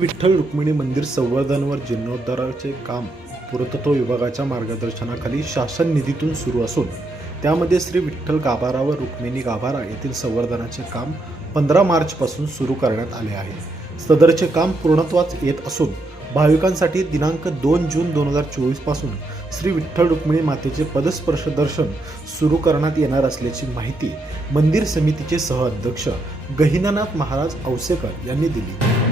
विठ्ठल रुक्मिणी मंदिर संवर्धन व जीर्णोद्धाराचे काम पुरातत्व विभागाच्या मार्गदर्शनाखाली शासन निधीतून सुरू असून त्यामध्ये श्री विठ्ठल गाभारा व रुक्मिणी गाभारा येथील संवर्धनाचे काम 15 मार्चपासून सुरू करण्यात आले आहे। सदरचे काम पूर्णत्वास येत असून भाविकांसाठी दिनांक 2 जून 2024 पासून श्री विठ्ठल रुक्मिणी मातेचे पदस्पर्श दर्शन सुरू करण्यात येणार असल्याची माहिती मंदिर समितीचे सहअध्यक्ष गहिनानाथ महाराज औसेकर यांनी दिली।